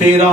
13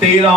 13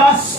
10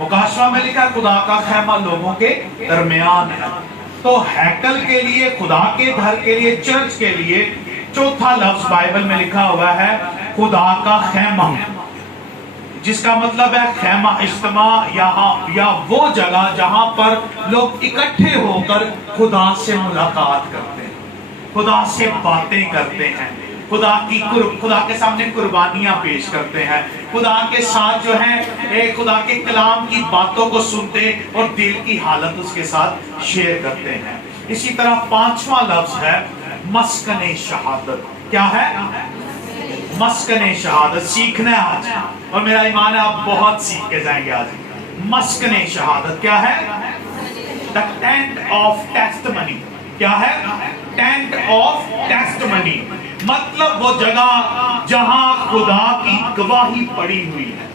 مکاشفہ میں لکھا خدا کا خیمہ لوگوں کے درمیان ہے. تو ہیکل کے لیے، خدا کے گھر کے لیے، چرچ کے لیے چوتھا لفظ بائبل میں لکھا ہوا ہے خدا کا خیمہ، جس کا مطلب ہے خیمہ، اجتماع، یا وہ جگہ جہاں پر لوگ اکٹھے ہو کر خدا سے ملاقات کرتے ہیں، خدا سے باتیں کرتے ہیں، خدا کے سامنے قربانیاں پیش کرتے ہیں، خدا کے ساتھ جو ہے خدا کے کلام کی باتوں کو سنتے اور دل کی حالت اس کے ساتھ شیئر کرتے ہیں. اسی طرح پانچواں لفظ ہے مسکن شہادت. کیا ہے؟ مسکن شہادت. سیکھنا ہے آج، اور میرا ایمان ہے آپ بہت سیکھ کے جائیں گے آج. مسکن شہادت کیا ہے؟ The tent of testimony. کیا ہے؟ ٹینٹ آف ٹیسٹمنی، مطلب وہ جگہ جہاں خدا کی گواہی پڑی ہوئی ہے.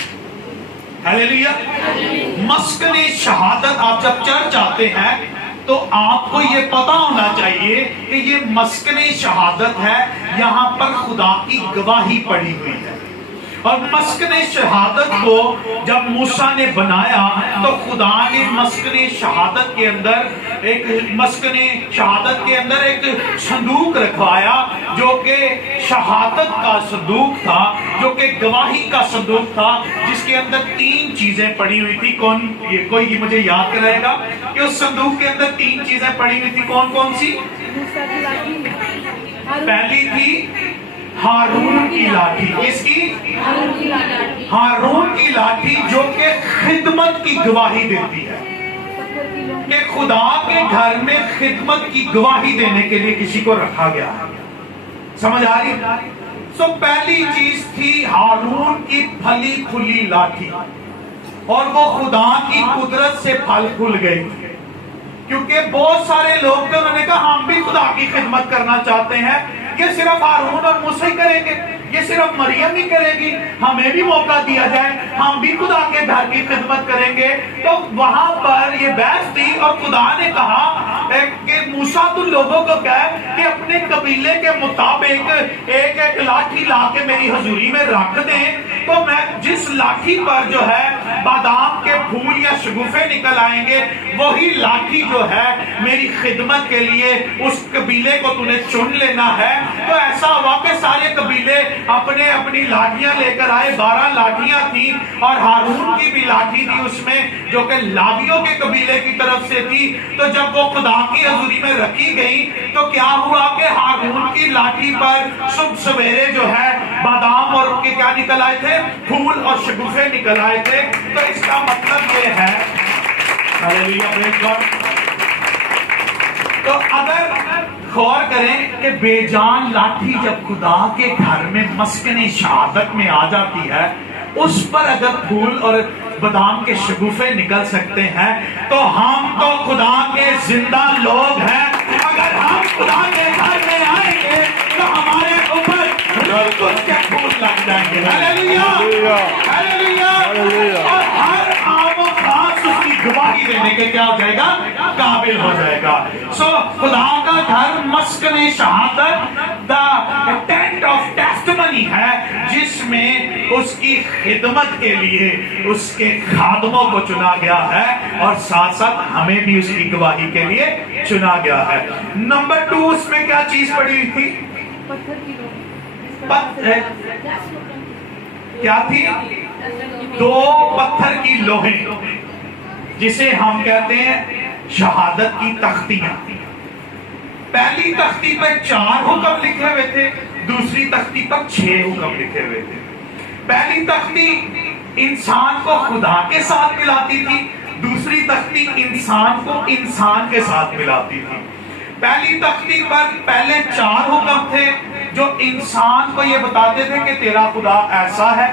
ہلیلویا. مسکن شہادت. آپ جب چرچ آتے ہیں تو آپ کو یہ پتا ہونا چاہیے کہ یہ مسکن شہادت ہے، یہاں پر خدا کی گواہی پڑی ہوئی ہے. اور مسکن شہادت کو جب موسیٰ نے بنایا تو خدا نے مسکن شہادت کے اندر ایک صندوق رکھوایا جو کہ شہادت کا صندوق تھا، جو کہ گواہی کا صندوق تھا، جس کے اندر 3 چیزیں پڑی ہوئی تھی. کوئی مجھے یاد کرائے گا کہ اس صندوق کے اندر 3 چیزیں پڑی ہوئی تھی؟ کون کون سی؟ پہلی تھی ہارون کی لاٹھی. کس کی؟ ہارون کی لاٹھی، جو کہ خدمت کی گواہی دیتی ہے کہ خدا کے گھر میں خدمت کی گواہی دینے کے لیے کسی کو رکھا گیا ہے. سمجھ آ رہی؟ سو پہلی چیز تھی ہارون کی پھلی پھلی لاٹھی، اور وہ خدا کی قدرت سے پھل پھول گئی، کیونکہ بہت سارے لوگ تھے، انہوں نے کہا ہم بھی خدا کی خدمت کرنا چاہتے ہیں. یہ صرف ہارون اور موسیٰ ہی کریں گے، یہ صرف مریم ہی کرے گی، ہمیں بھی موقع دیا جائے، ہم بھی خدا کے گھر کی خدمت کریں گے. تو وہاں پر یہ بحث تھی، اور خدا نے کہا کہ موسیٰ تو لوگوں کو کہے کہ اپنے قبیلے کے مطابق ایک ایک لاٹھی لا کے میری حضوری میں رکھ دیں، تو میں جس لاٹھی پر جو ہے بادام کے پھول یا شگوفے نکل آئیں گے، وہی لاٹھی جو ہے میری خدمت کے لیے اس قبیلے کو تُو نے چن لینا ہے. تو ایسا ہوا کہ سارے قبیلے اپنی لاٹھیاں لے کر آئے. 12 لاٹھیاں تھیں، اور ہارون کی بھی لاٹھی تھی اس میں، جو کہ لاویوں کے قبیلے کی طرف سے تھی. تو جب وہ خدا کی حضوری میں رکھی گئی تو کیا ہوا کہ ہارون کی لاٹھی پر صبح سویرے جو ہے بادام اور ان کے کیا نکل آئے تھے؟ پھول اور شگوفے نکل آئے تھے. تو اس کا مطلب یہ ہے، ہلیلویا پریز گاڈ. تو اگر غور کریں کہ بے جان لاٹھی جب خدا کے گھر میں مسکن شہادت میں آ جاتی ہے، اس پر اگر پھول اور بادام کے شگوفے نکل سکتے ہیں، تو ہم تو خدا کے زندہ لوگ ہیں. اگر ہم خدا کے گھر میں آئیں گے تو ہمارے اوپر بالکل کے پھول لگ جائیں گے. ہلیلویا ہلیلویا. اور ہر عام و خاص اس کی گواہی دینے کے کیا ہو جائے گا؟ قابل ہو جائے گا. سو خدا کا گھر مسکن شہادت، دا ٹینٹ آف ٹیسٹمنی ہے، جس میں اس کی خدمت کے لیے اس کے خادموں کو چنا گیا ہے، اور ساتھ ساتھ ہمیں بھی اس کی گواہی کے لیے چنا گیا ہے. نمبر 2 اس میں کیا چیز پڑی ہوئی تھی؟ کیا تھی؟ 2 پتھر کی لوہیں، جسے ہم کہتے ہیں شہادت کی تختیاں. پہلی تختی پر 4 حکم لکھے ہوئے تھے، دوسری تختی پر 6 حکم لکھے ہوئے تھے. پہلی تختی انسان کو خدا کے ساتھ ملاتی تھی، دوسری تختی انسان کو انسان کے ساتھ ملاتی تھی. پہلی تختی پر پہلے 4 حکم تھے جو انسان کو یہ بتاتے تھے کہ تیرا خدا ایسا ہے،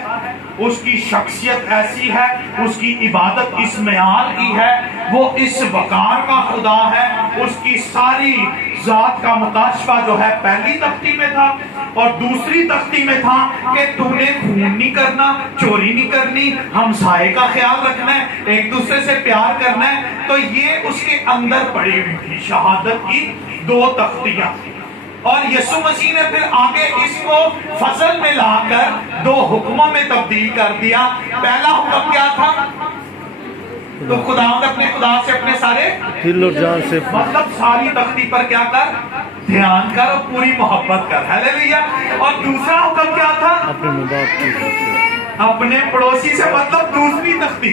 اس کی شخصیت ایسی ہے، اس کی عبادت اس معیار کی ہے، وہ اس وقار کا خدا ہے. اس کی ساری ذات کا مکاشفہ جو ہے پہلی تختی میں تھا، اور دوسری تختی میں تھا کہ تو نے خون نہیں کرنا، چوری نہیں کرنی، ہمسائے کا خیال رکھنا ہے، ایک دوسرے سے پیار کرنا ہے. تو یہ اس کے اندر پڑی ہوئی تھی شہادت کی 2 تختیاں. اور یسوع مسیح نے پھر آگے اس کو فصل میں لا کر 2 حکموں میں تبدیل کر دیا. پہلا حکم کیا تھا؟ تو خداوند اپنے خدا سے اپنے سارے دل اور جان سے مطلب ساری تختی پر کیا کر، دھیان کر اور پوری محبت کر. ہاللیلویا. اور دوسرا حکم کیا تھا؟ اپنے ماں باپ کی اپنے پڑوسی سے، مطلب دوسری تختی،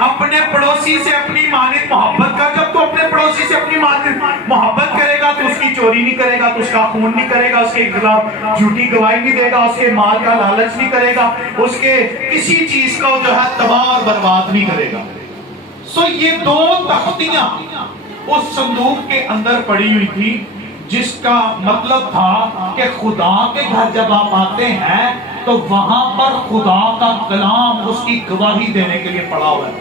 اپنے پڑوسی سے اپنی مانند محبت کر. جب تو اپنے پڑوسی سے اپنی مانند محبت کرے گا تو اس کی چوری نہیں کرے گا، تو اس کا خون نہیں کرے گا، اس کے خلاف جھوٹی گواہی نہیں دے گا، اس کے مال کا لالچ نہیں کرے گا، اس کے کسی چیز کو جو ہے تباہ اور برباد نہیں کرے گا. سو یہ دو تختیاں اس صندوق کے اندر پڑی ہوئی تھی، جس کا مطلب تھا کہ خدا کے گھر جب آپ آتے ہیں تو وہاں پر خدا کا کلام اس کی گواہی دینے کے لیے پڑا ہوا ہے،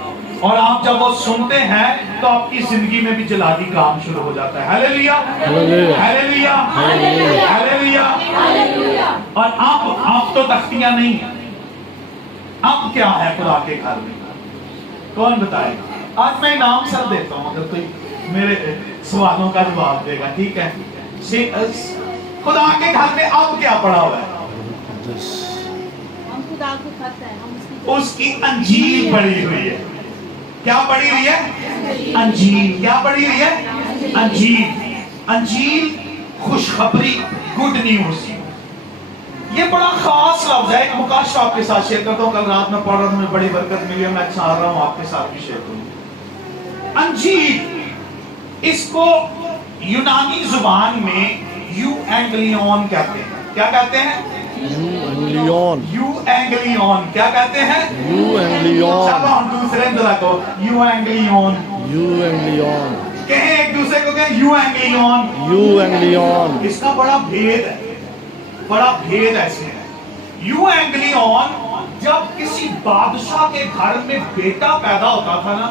اور آپ جب وہ سنتے ہیں تو آپ کی زندگی میں بھی جلالی کام شروع ہو جاتا ہے. ہاللیلویا ہاللیلویا ہاللیلویا. اور اب تو تختیاں نہیں ہیں، اب کیا ہے خدا کے گھر میں؟ کون بتائے گا؟ آج میں انعام سر دیتا ہوں اگر کوئی میرے سوالوں کا جواب دے گا. ٹھیک ہے، خدا کے گھر میں اب کیا پڑا ہوا ہے؟ اس کی انجیل پڑی ہوئی ہے. کیا پڑی ہوئی ہے؟ انجیل. کیا پڑی ہوئی ہے؟ انجیل. انجیل خوشخبری، گڈ نیوز. یہ بڑا خاص لفظ ہے. ایک مکاشفہ آپ کے ساتھ شیئر کرتا ہوں. کل رات میں پڑھ رہا ہوں، مجھے بڑی برکت ملی ہے، میں چاہ رہا ہوں آپ کے ساتھ بھی شیئر کروں. انجیل، اس کو یونانی زبان میں یو اینگلیون کہتے ہیں. کیا کہتے ہیں؟ یو اینگلیون. کیا کہتے ہیں؟ یو اینگلیون. چلو ہم دوسرے ذرا کو یو اینگلیون. یو اینگلیون کہیں ایک دوسرے کو کہیں یو اینگلیون. یو اینگلیون. اس کا بڑا بھید ہے، بڑا بھید ہے اس میں. یو اینگلیون، جب کسی بادشاہ کے گھر میں بیٹا پیدا ہوتا تھا نا،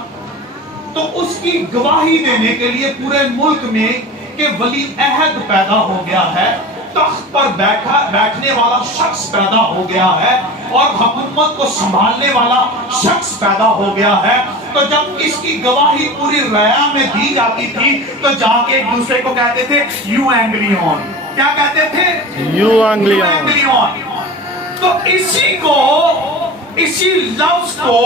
تو اس کی گواہی دینے کے لیے پورے ملک میں کہ ولی عہد پیدا ہو گیا ہے، تخت پر بیٹھنے والا شخص پیدا ہو گیا ہے، اور حکومت کو سنبھالنے والا شخص پیدا ہو گیا ہے. تو جب اس کی گواہی پوری ریا میں دی جاتی تھی تو جا کے ایک دوسرے کو کہتے تھے یو اینگلیون. کیا کہتے تھے؟ یو اینگلیون. تو اسی لفظ کو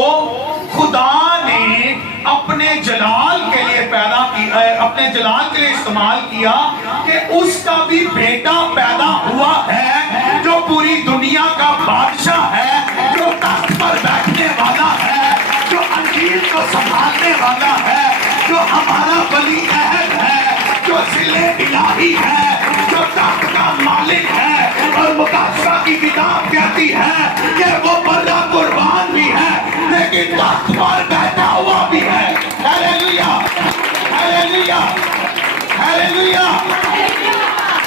خدا نے اپنے جلال کے لیے پیدا کیا، اپنے جلال کے لیے استعمال کیا کہ اس کا بھی بیٹا پیدا ہوا ہے جو پوری دنیا کا بادشاہ ہے، جو تخت پر بیٹھنے والا ہے، جو انجیل کو سنبھالنے والا ہے، جو ہمارا ولی عہد ہے، جو ذل الہی ہے، جو تخت کا مالک ہے. اور مکاشفہ کی کتاب کہتی ہے کہ وہ بندہ قربان بھی ہے لیکن تخت پر بیٹھا ہوا بھی ہے. ہاللیلویا ہاللیلویا ہاللیلویا.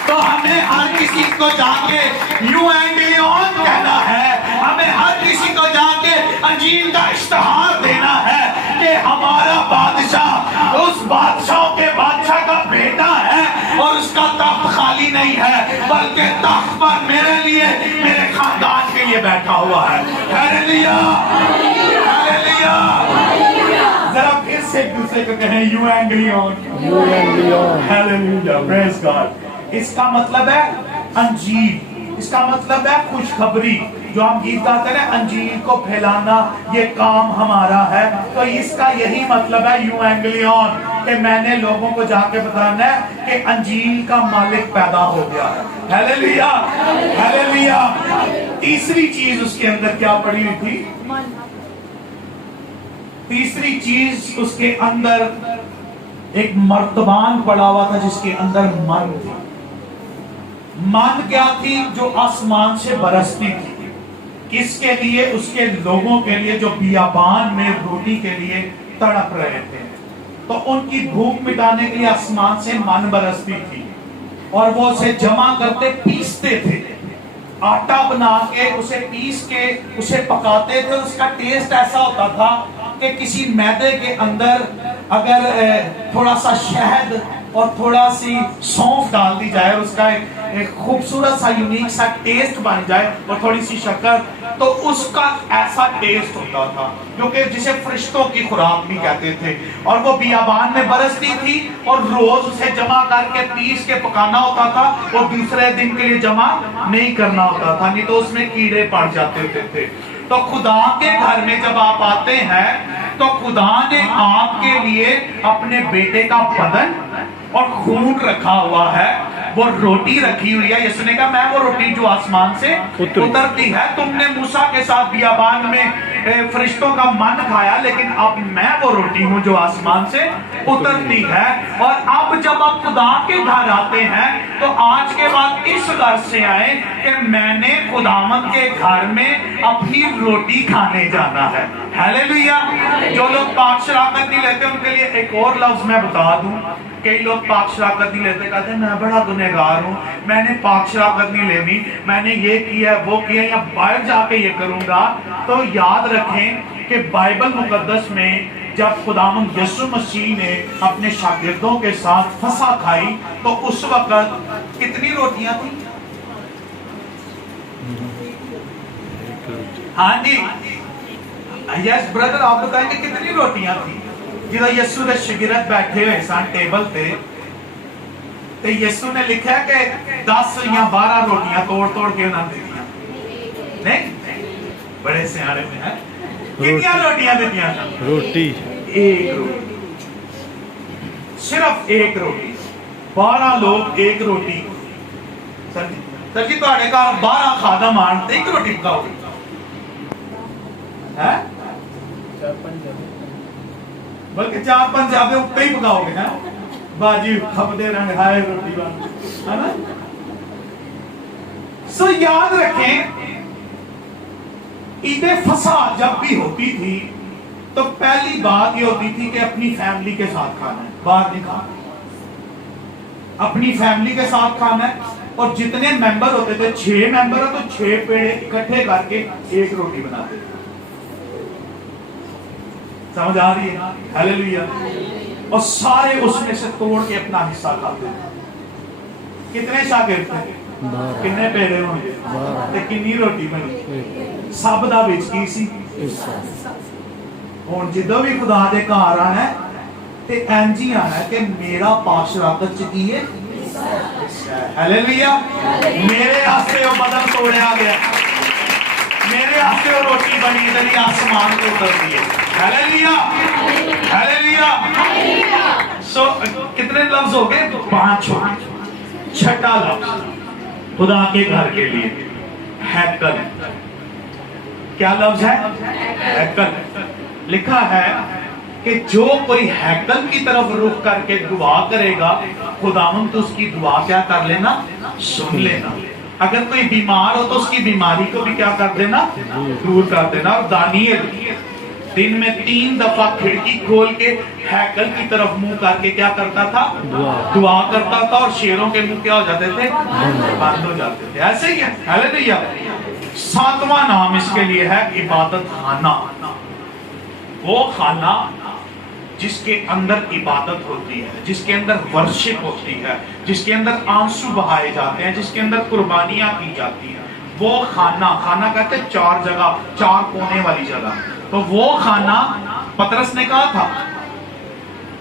تو ہمیں ہر کسی کو جا کے یو اینگلیون کہنا ہے، ہمیں ہر کسی کو جا کے انجیل کا اشتہار دینا ہے کہ ہمارا بادشاہ اس بادشاہ کے بادشاہ کا بیٹا ہے، اور اس کا تخت خالی نہیں ہے بلکہ تخت پر میرے لیے، میرے خاندان کے لیے بیٹھا ہوا ہے. ہاللیلویا ہاللیلویا. ذرا پھر سے ایک دوسرے کو کہیں یو اینگلیون. یو اینگلیون. Hallelujah praise God. اس کا مطلب ہے انجیل، اس کا مطلب ہے خوشخبری. جو ہم گیت گاتے ہیں انجیل کو پھیلانا یہ کام ہمارا ہے، تو اس کا یہی مطلب ہے یو اینگلیون، کہ میں نے لوگوں کو جا کے بتانا ہے کہ انجیل کا مالک پیدا ہو گیا ہے. ہاللیلویا ہاللیلویا. تیسری چیز اس کے اندر کیا پڑی ہوئی تھی؟ تیسری چیز اس کے اندر ایک مرتبان پڑا ہوا تھا جس کے اندر من تھی. من کیا تھی؟ جو آسمان سے برستی تھی. کس کے لیے؟ اس کے لوگوں کے لیے جو بیابان میں روٹی کے لیے تڑپ رہے تھے. تو ان کی بھوک مٹانے کے لیے آسمان سے من برستی تھی، اور وہ اسے جمع کرتے، پیستے تھے، آٹا بنا کے اسے پیس کے اسے پکاتے تھے. اس کا ٹیسٹ ایسا ہوتا تھا کہ کسی میدے کے اندر اگر تھوڑا سا شہد اور تھوڑا سی سونف ڈال دی جائے، اس کا ایک خوبصورت سا یونیک سا ٹیسٹ بن جائے، اور تھوڑی سی شکر، تو اس کا ایسا ٹیسٹ ہوتا تھا، کیونکہ جسے فرشتوں کی خوراک بھی کہتے تھے. اور وہ بیابان میں برستی تھی، اور روز اسے جمع کر کے پیس کے پکانا ہوتا تھا، اور دوسرے دن کے لیے جمع نہیں کرنا ہوتا تھا، نہیں تو اس میں کیڑے پڑ جاتے تھے. تو خدا کے گھر میں جب آپ آتے ہیں تو خدا نے آپ کے لیے اپنے بیٹے کا بدن اور خون رکھا ہوا ہے، وہ روٹی رکھی ہوئی ہے۔ یسوع نے کہا میں وہ روٹی جو آسمان سے اترتی ہے، تم نے موسیٰ کے ساتھ بیابان میں فرشتوں کا من کھایا، لیکن اب میں وہ روٹی ہوں جو آسمان سے اترتی ہے۔ اور اب جب آپ خدا کے گھر آتے ہیں تو آج کے بعد اس غرض سے آئے کہ میں نے خداوند کے گھر میں اپنی روٹی کھانے جانا ہے۔ ہیلیلویا۔ جو لوگ پاک شراکت نہیں لیتے ان کے لیے ایک اور لفظ میں بتا دوں، کئی لوگ پاک شراکت نہیں لیتے، کہتے ہیں میں بڑا گنہگار ہوں، میں نے پاک شراکت نہیں لینی، میں نے یہ کیا وہ کیا یا باہر جا کے یہ کروں گا۔ تو یاد رکھیں کہ بائبل مقدس میں جب خداوند یسوع مسیح نے اپنے شاگردوں کے ساتھ فسح کھائی تو اس وقت کتنی روٹیاں تھیں؟ ہاں جی یس بردر، آپ بتائیں کہ کتنی روٹیاں تھیں؟ جب یسوع کے شاگرد بیٹھے ہوئے سن ٹیبل پہ تو یسوع نے لکھا ہے کہ 10 یا 12 روٹیاں توڑ توڑ کے انہوں نے دیا۔ نہیں بڑے سیانے میں ہیں، کتنی روٹیاں دیتیاں تھا؟ روٹی ایک روٹی، صرف ایک روٹی، 12 لوگ ایک روٹی۔ سر جی تھوڑے گھر 12 خادم آن تے ایک روٹی پکاؤ گے؟ بلکہ 4-5 زیادہ اٹھتے ہی پکاؤ گے، باجی کھپتے رنگ ہائے روٹی بنا۔ سو یاد رکھیں عید فسح جب بھی ہوتی تھی تو پہلی بات یہ ہوتی تھی کہ اپنی فیملی کے ساتھ کھانا ہے، باہر نہیں کھانا، اپنی فیملی کے ساتھ کھانا ہے۔ اور جتنے ممبر ہوتے تھے 6 ممبر ہیں تو 6 پیڑے اکٹھے کر کے ایک روٹی بناتے تھے۔ سمجھ آ رہی ہے؟ ہیلیلویا۔ اور سارے اس میں سے توڑ کے اپنا حصہ کھاتے تھے۔ کتنے شاگرد تھے؟ کتنے پیڑے ہوں گے؟ تے کتنی روٹی بنی؟ سب دا وچ کی سی؟ ہن جدوں بھی خدا دے گھر آنا ہے تے انج ہی آنا ہے کہ میرا پاک شراکت چ کی ہے؟ ہیلیلویا۔ میرے واسطے وہ بدن توڑیا گیا، میرے واسطے وہ روٹی بنی ادھر آسمان کو اترتی ہے۔ Hallelujah hallelujah. سو کتنے لفظ ہو گئے؟ 5 ہو گئے۔ چھٹا لفظ خدا کے گھر کے لیے ہیکل۔ کیا لفظ ہے؟ ہیکل۔ لکھا ہے کہ جو کوئی ہیکل کی طرف رخ کر کے دعا کرے گا خداوند تو اس کی دعا کیا کر لینا؟ سن لینا۔ اگر کوئی بیمار ہو تو اس کی بیماری کو بھی کیا کر دینا؟ دور کر دینا۔ اور دانیل دن میں 3 دفعہ کھڑکی کھول کے ہیکل کی طرف منہ کر کے کیا کرتا تھا؟ دعا کرتا تھا، اور شیروں کے منہ کیا ہو جاتے تھے؟ بند ہو جاتے تھے۔ ایسے ہی ہے۔ ہیلیلویا۔ 7واں نام اس کے لیے ہے عبادت خانہ۔ وہ خانہ جس کے اندر عبادت ہوتی ہے، جس کے اندر ورشپ ہوتی ہے، جس کے اندر آنسو بہائے جاتے ہیں، جس کے اندر قربانیاں کی جاتی ہیں، وہ خانہ کہتے ہیں 4 جگہ، 4 کونے والی جگہ۔ تو وہ خانہ پترس نے کہا تھا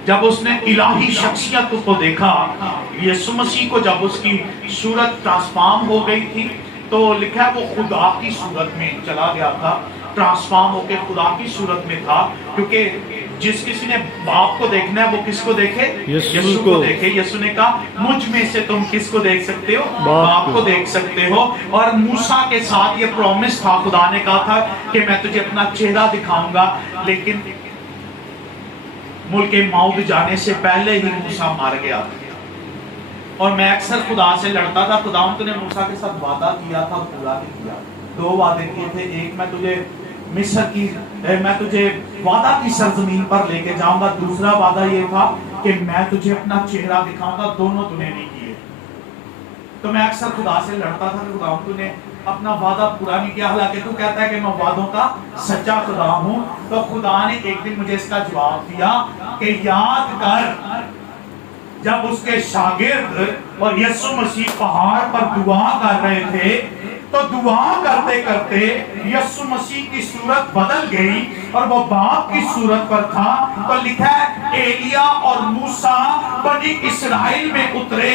جب اس نے الہی شخصیت کو دیکھا، یسوع مسیح کو جب اس کی صورت ٹرانسفارم ہو گئی تھی تو لکھا ہے وہ خدا کی صورت میں چلا گیا تھا، ٹرانسفارم ہو کے خدا کی صورت میں تھا، کیونکہ جس کسی نے باپ کو دیکھنا ہے وہ کس کو دیکھے؟ یسوع کو دیکھے۔ یسوع نے کہا مجھ میں سے تم کس کو دیکھ سکتے ہو؟ باپ کو دیکھ سکتے ہو۔ اور موسیٰ کے ساتھ یہ پرومس تھا، خدا نے کہا تھا کہ میں تجھے اپنا چہرہ دکھاؤں گا، لیکن ملک موت جانے سے پہلے ہی موسیٰ مر گیا۔ اور میں اکثر خدا سے لڑتا تھا، خداوند تو نے موسیٰ کے ساتھ وعدہ کیا تھا، پورا نہیں کیا۔ 2 وعدے کیے تھے، ایک میں تجھے مصر کی میں تجھے وعدہ کی سرزمین پر لے کے جاؤں گا، دوسرا وعدہ یہ تھا کہ میں تجھے اپنا چہرہ دکھاؤں گا، دونوں تو نے نہیں کیے۔ تو میں اکثر خدا سے لڑتا تھا کہ خداوند تو نے اپنا وعدہ پورا نہیں کیا، حالانکہ تو کہتا ہے کہ میں وعدوں کا سچا خدا ہوں۔ تو خدا نے ایک دن مجھے اس کا جواب دیا کہ یاد کر جب اس کے شاگرد اور یسوع مسیح پہاڑ پر دعا کر رہے تھے تو دعا کرتے کرتے یسوع مسیح کی صورت بدل گئی اور وہ باپ کی صورت پر تھا۔ تو لکھا ہے ایلیا اور موسیٰ بنی اسرائیل میں اترے،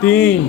3।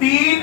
3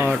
8।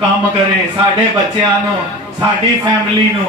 ਕੰਮ ਕਰੇ, ਸਾਡੇ ਬੱਚਿਆਂ ਨੂੰ, ਸਾਡੀ ਫੈਮਿਲੀ ਨੂੰ,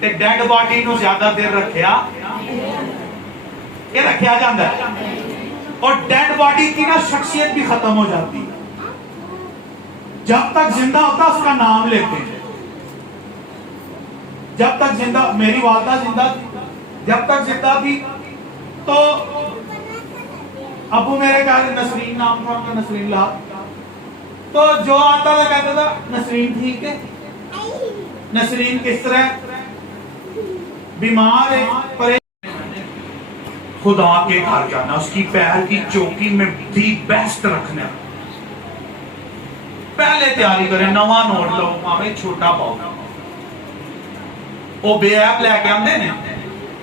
تے ڈیڈ باڈی نو زیادہ دیر رکھیا یہ رکھیا جاندہ ہے، اور ڈیڈ باڈی کی نا شخصیت بھی ختم ہو جاتی ہے. جب تک زندہ ہوتا اس کا نام لیتے ہیں. جب تک زندہ، میری والدہ زندہ تھی، جب تک زندہ تھی تو ابو میرے کہا نسرین نام تھا ان کا، نسرین لا، تو جو آتا تھا کہتا تھا نسرین ٹھیک ہے، نسرین کس طرح بیمار ہے، خدا کے گھر جانا، اس کی پیر کی چوکی میں دی بیسٹ رکھنا، پہلے تیاری کریں، نواں نوٹ لو ہمیں چھوٹا پاؤ، وہ بے ایپ لے کے ہم دے نے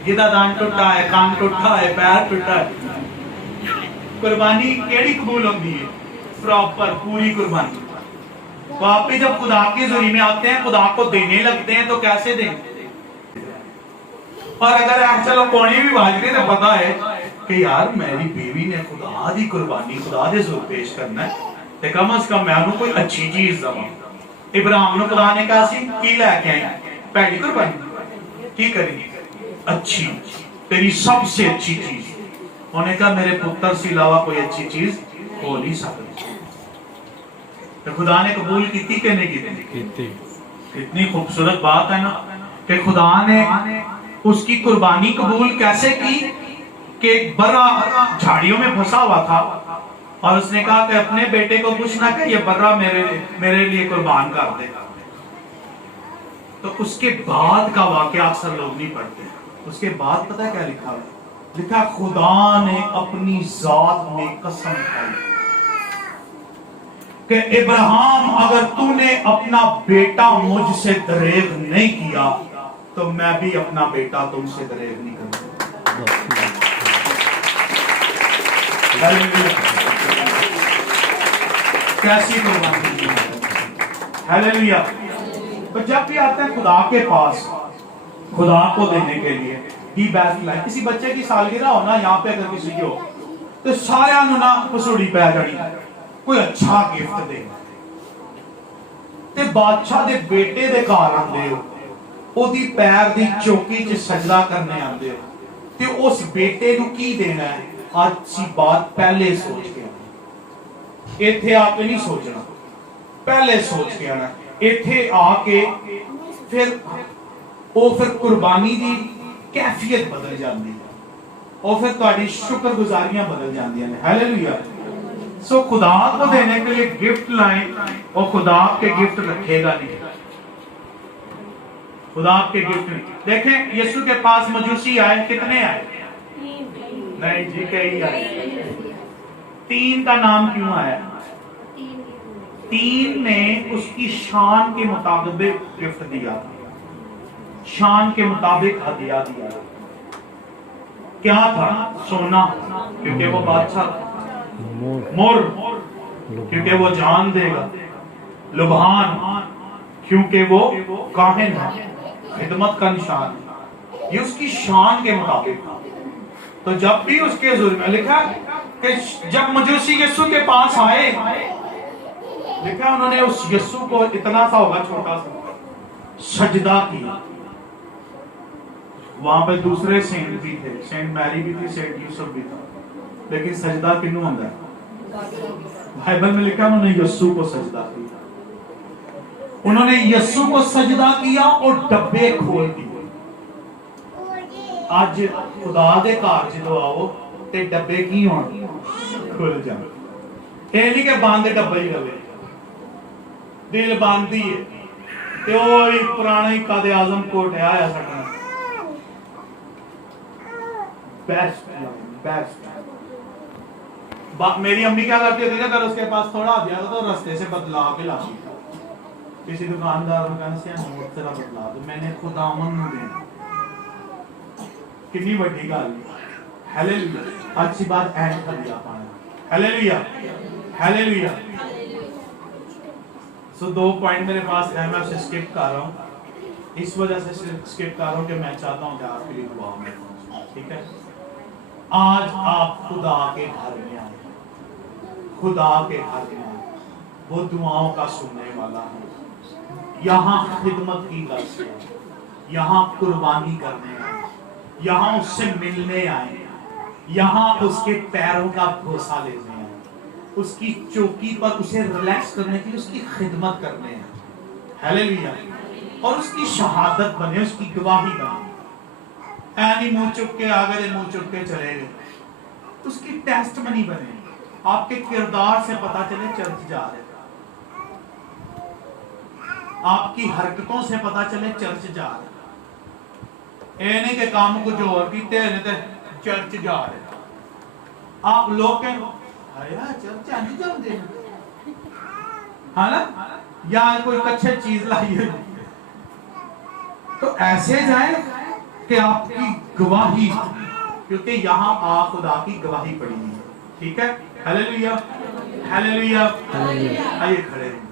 جدہ دان ٹوٹا ہے، کان ٹوٹا ہے، پیر ٹوٹا ہے. قربانی کیڑی قبول ہوتی ہے؟ پراپر پوری قربانی. تو آپ بھی جب خدا کے ذریعے میں آتے ہیں، خدا کو دینے لگتے ہیں تو کیسے دیں؟ اور اگر آپ چلو پونی بھی باز گئے تو پتا ہے کہ یار میری بیوی نے خدا دی قربانی خدا دے ذریعے پیش کرنا ہے، تو کم از کم میں انہوں کوئی اچھی چیز دوں. ابراہیم نے خدا نے کہا سی کی لے کے آئیں؟ پہلی قربانی کی کریں؟ اچھی، تیری سب سے اچھی چیز. انہوں نے کہا میرے پتر سے علاوہ کوئی اچھی چیز ہو نہیں سکتی. تو خدا نے قبول کیتی کہ نہیں کیتی؟ اتنی خوبصورت بات ہے نا کہ خدا نے اس کی قربانی قبول کیسے کی کہ ایک برا جھاڑیوں میں پھنسا ہوا تھا اور اس نے کہا کہ اپنے بیٹے کو کچھ نہ کہ یہ برا میرے لیے قربان کر دے. تو اس کے بعد کا واقعہ اکثر لوگ نہیں پڑھتے. اس کے بعد پتہ کیا لکھا ہے؟ لکھا خدا نے اپنی ذات میں قسم کھائی کہ ابراہیم اگر تو نے اپنا بیٹا مجھ سے دریغ نہیں کیا تو میں بھی اپنا بیٹا تم سے دریغ نہیں کروں. کیسی قربانی ہے؟ ہیلیلویا. تو جب بھی آتے ہیں خدا کے پاس خدا کو دینے کے لیے دی بیسٹ لائف، کسی بچے کی سالگرہ ہو نا یہاں پہ اگر کسی کی ہو تو سارا نہ پسوڑی پہ جڑی کوئی اچھا گفٹ دے تے بادشاہ دے بیٹے دے گھر آندے ہو، او دی پیر دی چوکی چ سجدہ کرنے آندے ہو تے اس بیٹے نو کی دینا ہے؟ اچھی بات پہلے سوچ کے آنا. ایتھے آ کے نہیں سوچنا، پہلے سوچ کے آنا. ایتھے آ کے پھر قربانی دی کیفیت بدل جاندی ہے اور پھر تہاڈی شکر گزاریاں بدل جاندیاں نے. ہیلیلویا. سو خدا کو دینے کے لیے گفٹ لائیں اور خدا کے گفٹ رکھے گا نہیں. خدا کے گفٹ نہیں. دیکھیں یسوع کے پاس مجوسی آئے، کتنے آئے؟ نہیں جی کئی آئے. 3 کا نام کیوں آیا؟ 3 نے اس کی شان کے مطابق گفٹ دیا، شان کے مطابق ہدیہ دیا. کیا تھا؟ سونا کیونکہ وہ بادشاہ تھا، مر کیونکہ وہ جان دے گا، لبحان کیونکہ وہ کاہن ہے، خدمت کا نشان. یہ اس کی شان کے مطابق تھا. تو جب بھی اس کے ظلم میں لکھا کہ جب مجوسی یسوع کے پاس آئے، لکھا انہوں نے اس یسوع کو اتنا سا ہوگا چھوٹا سا سجدہ کیا. وہاں پہ دوسرے سینٹ بھی تھے، سینٹ میری بھی تھی، سینٹ یوسف بھی تھا، لیکن سجدہ کنوں ہوتا ہے؟ بائبل میں لکھا انہوں نے یسوع کو سجدہ کیا. انہوں نے یسوع کو سجدہ کیا اور ڈبے کھول دیے. آج خدا دے گھر جدوں آؤ تے ڈبے کی ہون کھل جان. یہ نہیں کہ باندھ ڈبے ہی رہے، دل باندھی ہے تے وہی پرانا ہی قائد اعظم کوٹ ہے آیا سکنا. بیسٹ میری امی کیا کرتی ہوتی ہے، اگر اس کے پاس تھوڑا دیا تو رستے سے بدلا کے لاتی. کسی دکاندار نے کہنا سی نوٹ تیرا بدلا دو، میں نے خدا من دینا. کتنی بڑی گل. ہیلیلویا. اچھی بات ہے ہدیہ پانا. Hallelujah hallelujah. سو 2 پوائنٹ میرے پاس ہے، میں اسے سکپ کر رہا ہوں. اس وجہ سے سکپ کر رہا ہوں کہ میں چاہتا ہوں کہ آپ کے لیے دعا میں. ٹھیک ہے. آج آپ خدا کے گھر میں آئے، خدا کے گھر میں آئے. وہ دعاؤں کا سننے والا ہے. یہاں خدمت کی غرض ہے. یہاں قربانی کرنے آئے، یہاں اس سے ملنے آئے، یہاں اس کے پیروں کا بوسہ لینے آئے، اس کی چوکی پر اسے ریلیکس کرنے کے لیے اس کی خدمت کرنے آئے، ہیلیلویا، اور اس کی شہادت بنے، اس کی گواہی بنے، اینی منہ چک کے آ گئے، منہ چک کے چلے گئے، اس کی ٹیسٹ منی بنے، آپ کے کردار سے پتا چلے چرچ جا رہے، آپ کی حرکتوں سے پتا چلے چرچ جا رہے، اینے کے کام کو جو اور کیتے ہیں تے چرچ جا رہے، آپ لوگ کہیں آیا چرچ آنی جاؤں دے، ہاں نا، یا کوئی کچھے چیز لائیے، تو ایسے جائیں کہ آپ کی گواہی، کیونکہ یہاں آپ خدا کی گواہی پڑی ہے، ٹھیک ہے، ہیلیلویا، ہیلیلویا، آئیے کھڑے ہیں۔